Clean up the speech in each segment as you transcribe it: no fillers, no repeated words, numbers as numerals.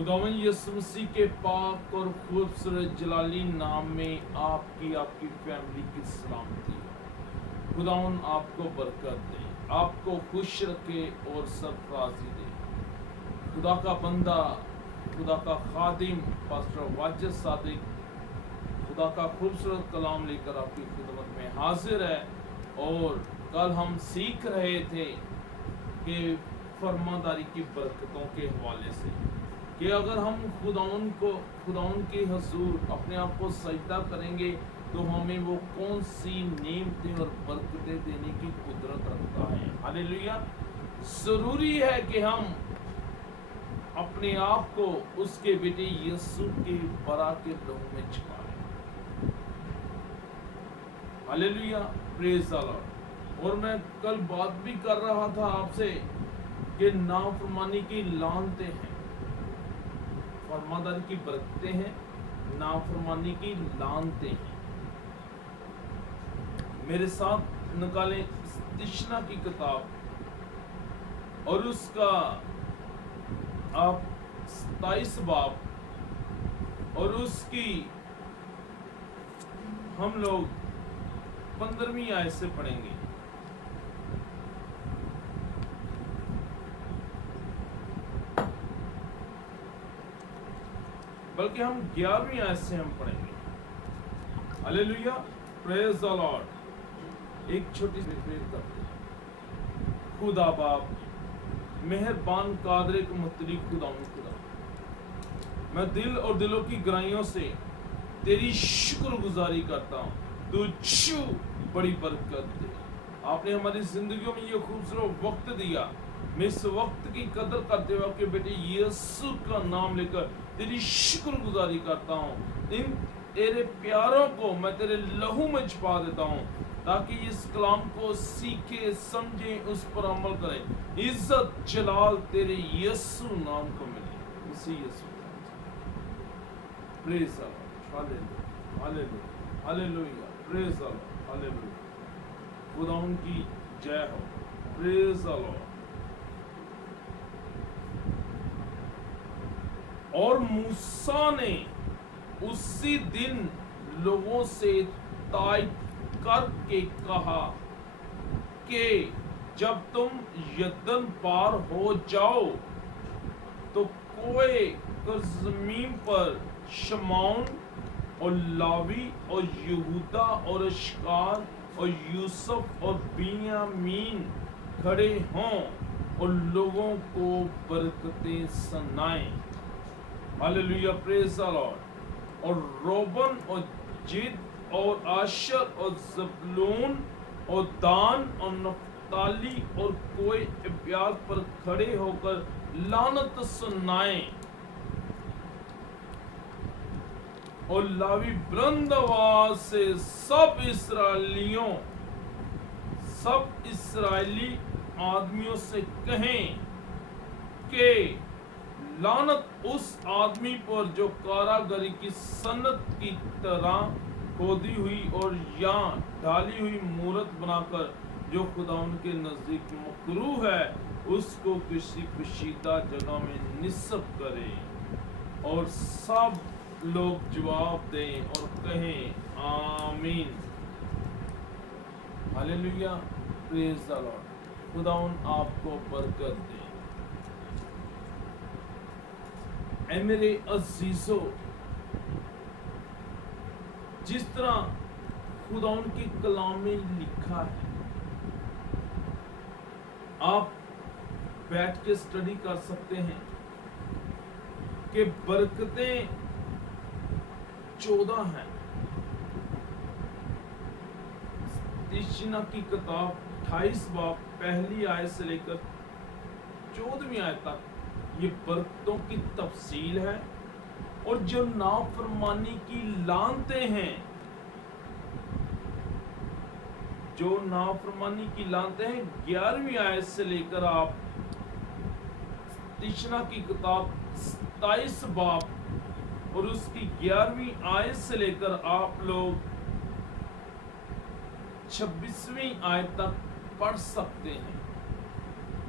खुदावन यीशु मसीह के पाक और खूबसूरत जलाली नाम में आपकी फैमिली की सलामती हो। खुदावन आपको बरकत दे, आपको खुश रखे और सरफराजी दे। खुदा का बंदा, खुदा का खादिम पास्टर वाजिद सादिक खुदा का खूबसूरत कलाम लेकर आपकी खिदमत में हाजिर है। और कल हम सीख रहे थे कि फरमादारी की बरकतों के हवाले से कि अगर हम खुदाउन के हजूर अपने आप को सजदा करेंगे तो हमें वो कौन सी नेमतें और बरकतें देने की कुदरत रखता है। हालेलुया। जरूरी है कि हम अपने आप को उसके बेटे यीशु के बरा के लहू में छुपाएं। Hallelujah, praise the lord. और मैं कल बात भी कर रहा था आपसे कि नाफरमानी की लानतें हैं, फरमादारी की बरकतें हैं, नाफरमानी की लानतें हैं। मेरे साथ निकालें तिश्ना की किताब और उसका आप 27 बाब और उसकी हम लोग 15वीं आयत से पढ़ेंगे। बल्कि हम 11वीं आयत से हम पढ़ेंगे। Hallelujah, praise the Lord. एक छोटी सी प्रेयर करते हैं। खुदा बाप, मेहरबान कादर के मुतलिक खुदा, मैं दिल और दिलों की गहराइयों से तेरी शुक्रगुजारी करता हूँ। तुझको बड़ी बरकत दे। आपने हमारी जिंदगियों में ये खूबसूरत वक्त दिया। मैं इस वक्त की कदर करते हुए आपके बेटे यीशु का नाम लेकर तेरी शुक्रगुजारी करता हूँ। इन तेरे प्यारों को मैं तेरे लहू में छुपा देता हूँ ताकि इस कलाम को सीखे, समझे, उस पर अमल करें। इज्जत जलाल तेरे यीशु नाम को मिले। इसी यीशु praise the lord. Hallelujah, hallelujah, hallelujah, praise the lord, hallelujah. खुदा उनकी जय हो। Praise the lord. और मूसा ने उसी दिन लोगों से तायद करके कहा कि जब तुम यरदन पार हो जाओ तो कोए जमीन पर शमौन और लावी और यहूदा और अशकार और यूसुफ और बिन्यामीन खड़े हों और लोगों को बरकतें सुनाएं। Hallelujah, praise the lord. और रोबन और जिद और आशर और जबूलून और दान और नफ्ताली और कोई इब्याद पर खड़े होकर लानत सुनाएं। और लावी बुलंद आवाज से सब इस्राएली आदमियों से कहें कि लानत उस आदमी पर जो कारागरी की सन्नत की तरह खोदी हुई और या ढाली हुई मूरत बनाकर जो खुदा उनके नजदीक मकरूह है उसको किसी कशीदा जगह में निस्ब करे। और सब लोग जवाब दें और कहें आमीन। Hallelujah, praise the Lord. खुदावन आपको बरकत दे। ऐ मेरे अजीजों, जिस तरह खुदावन के कलाम में लिखा है, आप बैठ के स्टडी कर सकते हैं कि बरकतें 14 हैं। तिश्ना की किताब 28 बाब पहली आयत से लेकर 14वीं आयत तक ये बरकतों की तफसील है। और जो नाफरमानी की लानतें हैं, जो नाफरमानी की लानतें हैं, 11वीं आयत से लेकर आप तिश्ना की किताब 27 बाब और उसकी 11वीं आयत से लेकर आप लोग 26वीं आयत तक पढ़ सकते हैं।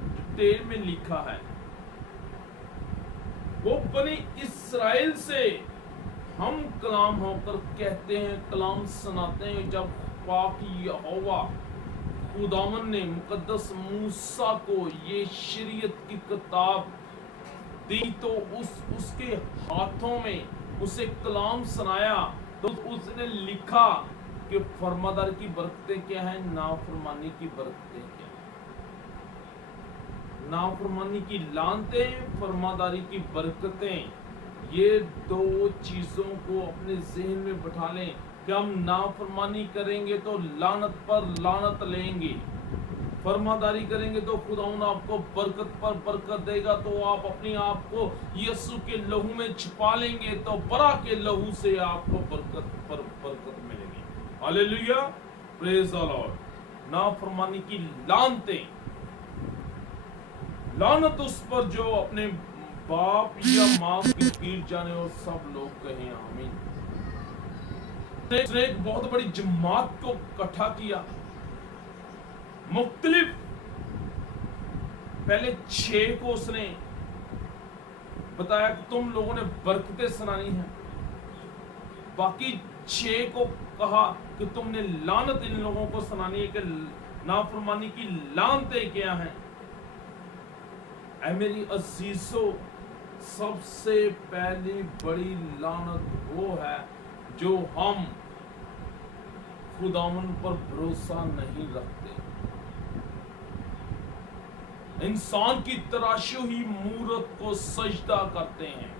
डिटेल में लिखा है। वो बनी इसराइल से हम कलाम होकर कहते हैं, कलाम सुनाते हैं। जब पाक यहोवा खुदावन ने मुकद्दस मूसा को ये शरीयत की किताब दी तो उसके हाथों में उसे कलाम सुनाया, तो उसने लिखा कि फरमादारी की बरकतें क्या हैं, नाफरमानी की बरकतें क्या हैं। नाफरमानी की लानतें, फरमादारी की बरकतें, ये दो चीजों को अपने ज़हन में बिठा लें कि हम नाफरमानी करेंगे तो लानत पर लानत लेंगे, फरमादारी करेंगे तो खुदावन आपको बरकत पर बरकत देगा। तो आप अपने आप को यीशु के लहू में छिपा लेंगे तो बरा के लहू से आपको बरकत पर बरकत मिलेगी। Hallelujah, praise the lord. नाफरमानी की लानतें, लानत उस पर जो अपने बाप या माँ की गिर जाने, और सब लोग कहें आमीन। उसने एक बहुत बड़ी जमात को इकट्ठा किया, मुख्तलिफ, पहले 6 को उसने बताया कि तुम लोगों ने बरकतें सुनानी है, बाकी 6 को कहा कि तुमने लानत इन लोगों को सुनानी है कि नाफरमानी की लानतें क्या हैं। ऐ मेरी अजीजों, सबसे पहली बड़ी लानत वो है जो हम खुदावन पर भरोसा नहीं रखते। इंसान की तराशू ही मूरत को सजदा करते हैं।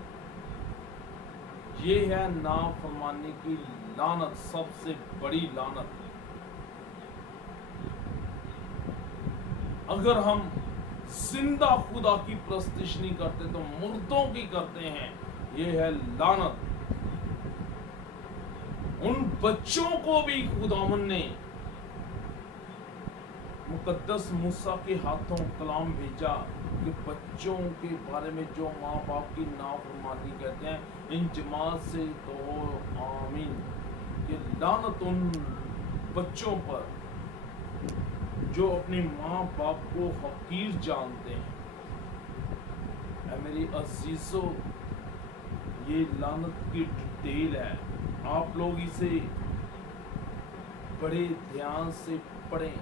ये है नाफरमानी की लानत, सबसे बड़ी लानत। अगर हम जिंदा खुदा की प्रस्तिश नहीं करते तो मुर्दों की करते हैं, ये है लानत। उन बच्चों को भी खुदावन ने मुकद्दस मूसा के हाथों कलाम भेजा कि बच्चों के बारे में जो माँ बाप की नाफरमानी कहते हैं, इन जमात से कहो आमीन। ये लानत उन बच्चों पर जो अपनी माँ बाप को हकीर जानते हैं। ऐ मेरी अजीजों, ये लानत की डिटेल है, आप लोग इसे बड़े ध्यान से पढ़ें।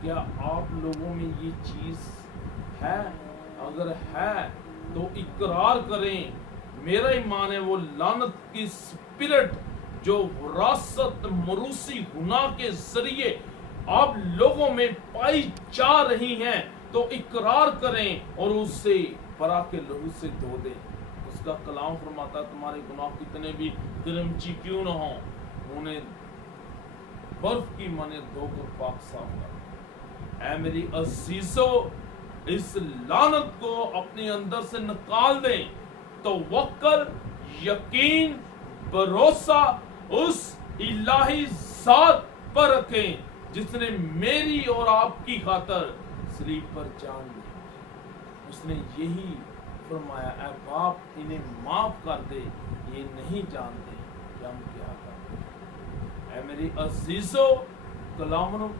क्या आप लोगों में ये चीज है? अगर है तो इकरार करें। मेरा ईमान है वो लानत की स्पिरिट जो विरासत मरूसी गुनाह के जरिए आप लोगों में पाई जा रही हैं, तो इकरार करें और उससे बरा के लहू से धो दें। उसका कलाम फरमाता, तुम्हारे गुनाह कितने भी गिरमची क्यों न हो, उन्हें बर्फ की माने धोकर पाक साफ कर। ऐ मेरी अजीजों, इस लानत को अपने अंदर से निकाल दें, तो वक्ल, यकीन, भरोसा उस इलाही जात पर रखें जिसने मेरी और आपकी खातर सलीब पर जान दी। उसने यही फरमाया, ऐ बाप इन्हें माफ कर दे, ये नहीं जानते कि हम क्या करते। ऐ मेरी अजीजों, कलाम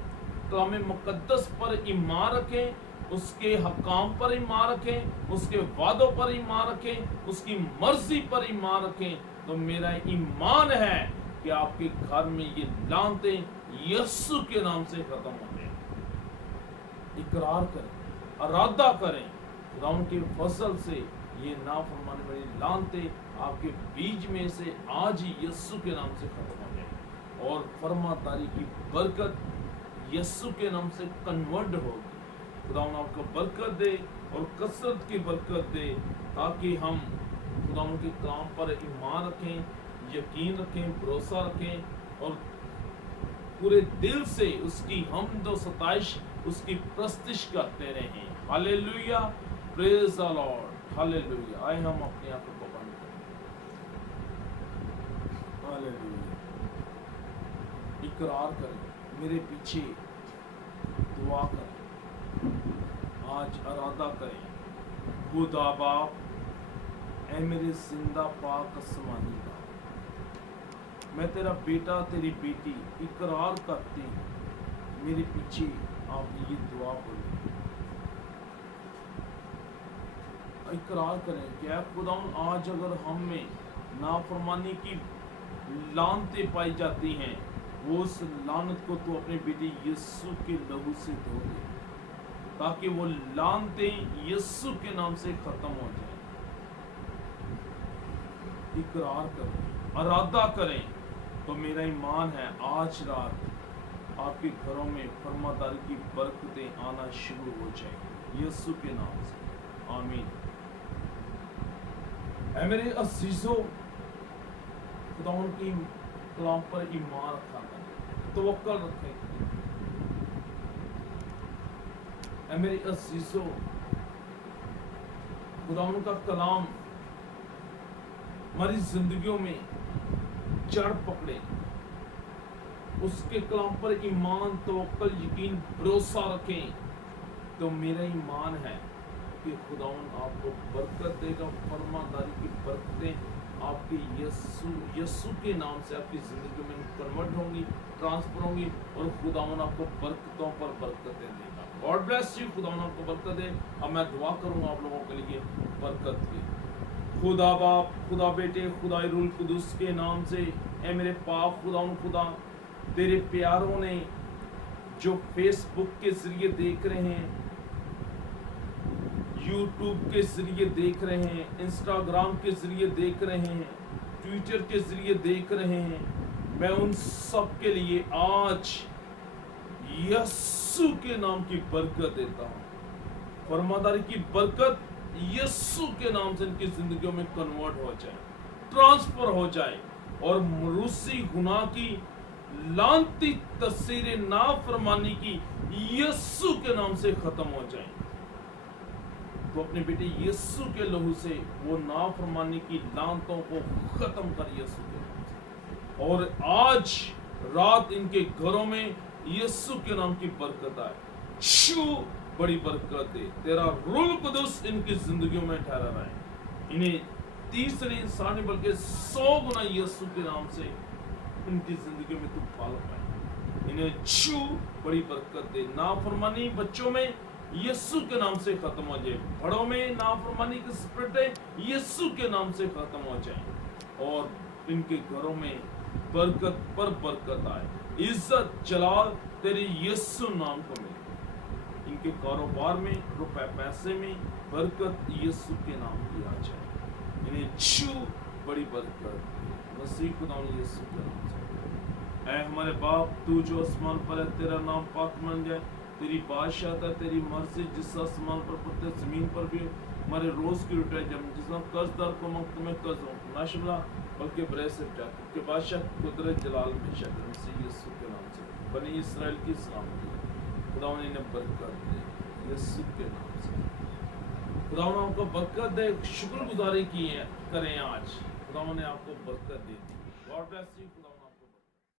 मुकद्दस पर ईमान रखें, उसके हकाम पर ईमान रखें, उसके वादों पर ईमान रखें, उसकी मर्जी पर ईमान रखें, तो मेरा ईमान है कि आपके घर में ये लानतें यीशु के नाम से खत्म हो जाए। इकरार करें, इरादा करें, खुदावंद के फजल से ये नाफरमानी वाली लानतें आपके बीच में से आज ही यीशु के नाम से खत्म हो जाए, और फरमादारी की बरकत यीशु के नाम से कन्वर्ट होगी। खुदावंद आपको बरकत दे और कसरत की बरकत दे, ताकि हम खुदावंद के काम पर ईमान रखें, यकीन रखें, भरोसा रखें और पूरे दिल से उसकी हमद व सताइश, उसकी प्रस्तिश करते रहें। Hallelujah, praise the lord, hallelujah. आए हम अपनी आंखों को बंद करें। हालेलुया। इकरार करें, मेरे पीछे दुआ करें, आज इरादा करें, खुदा बाप, ऐ मेरे जिंदा पाक आसमानी बाप, मैं तेरा बेटा तेरी बेटी इकरार करती मेरे पीछे आप ये दुआ बोलो। इकरार करें कि ऐ खुदावन आज अगर हम में नाफरमानी की लानतें पाई जाती हैं, वो उस लानत को तो अपने बेटे यीशु के लहू से धो दे, ताकि वो लानतें यीशु के नाम से खत्म हो जाए। इकरार करें, इरादा करें, तो मेरा ईमान है आज रात आपके घरों में फरमादारी की बरकतें आना शुरू हो जाएंगी यीशु के नाम से, आमीन। ऐ मेरे अजीजों, खुदावन की कलाम पर ईमान रखा करें, तवक्कल रखें। ऐ मेरे अजीजों, खुदावन का कलाम हमारी जिंदगियों में जड़ पकड़े, उसके कलाम पर ईमान, तवक्कल, यकीन, भरोसा रखें, तो मेरा ईमान है कि खुदावन आपको बरकत देगा। फरमादारी की बरकतें आपके यीशु के नाम से आपकी जिंदगी में कन्वर्ट होंगी, ट्रांसफर होंगी, और खुदावन आपको बरकतों पर बरकतें देगा। गॉड ब्लेस यू, खुदावन आपको बरकत दे। अब मैं दुआ करूंगा आप लोगों के लिए बरकत की। खुदा बाप, खुदा बेटे, खुदा रूल कुदुस के नाम से, ए मेरे पाप खुदावन, खुदा तेरे प्यारों ने जो फेसबुक के जरिए देख रहे हैं, यूट्यूब के जरिए देख रहे हैं, इंस्टाग्राम के जरिए देख रहे हैं, ट्विटर के जरिए देख रहे हैं, मैं उन सब के लिए आज यीशु के नाम की बरकत देता हूँ। फरमादारी की बरकत यीशु के नाम से इनकी जिंदगियों में कन्वर्ट हो जाए, ट्रांसफर हो जाए, और मरूसी गुनाह की लानती तस्वीरें नाफरमानी की यीशु के नाम से खत्म हो जाए। तो अपने बेटे यीशु के लहू से वो नाफरमानी की लानतों को खत्म कर यीशु के नाम से, और आज रात इनके घरों में यीशु के नाम की बरकत आए। शू बड़ी बरकत दे, तेरा रूह कुदुस इनकी जिंदगियों में ठहरा रहे, इन्हें 30 नहीं 60 बल्कि 100 गुना यीशु के नाम से इनकी जिंदगी में तू पाल पाए। इन्हें छू बड़ी बरकत दे। नाफरमानी बच्चों में यीशु के नाम से खत्म हो जाए, बड़ों में नाफरमानी की स्पिरिट यीशु के नाम से खत्म हो जाए, और इनके घरों में बरकत पर बरकत आए। इज्जत जलाल तेरे यीशु नाम को मिले। इनके कारोबार में, रुपए पैसे में बरकत यीशु के नाम की आ जाए। इन्हें छू बड़ी बरकत मसीह खुदा यीशु के नाम से। ऐ हमारे बाप, तू जो आसमान पर है, तेरा नाम पाक मान जाए, तेरी बादशाह है, तेरी मर्जी जिस आसमान पर पड़ते जमीन पर भी हमारे रोज की रोटी जम, जिसना कर्जदार को मुक्त में कर्ज हो ना शिमला बल्कि बरे से के बादशाह कुदरत जलाल में शक्ल मसीह यीशु के नाम से बनी इसराइल की सलामती खुदा ने बरकत दे यीशु के नाम से। खुदा ने आपको बरकत दे, शुक्रगुजारी की है करें आज, खुदा ने आपको बरकत दे दी। God bless you.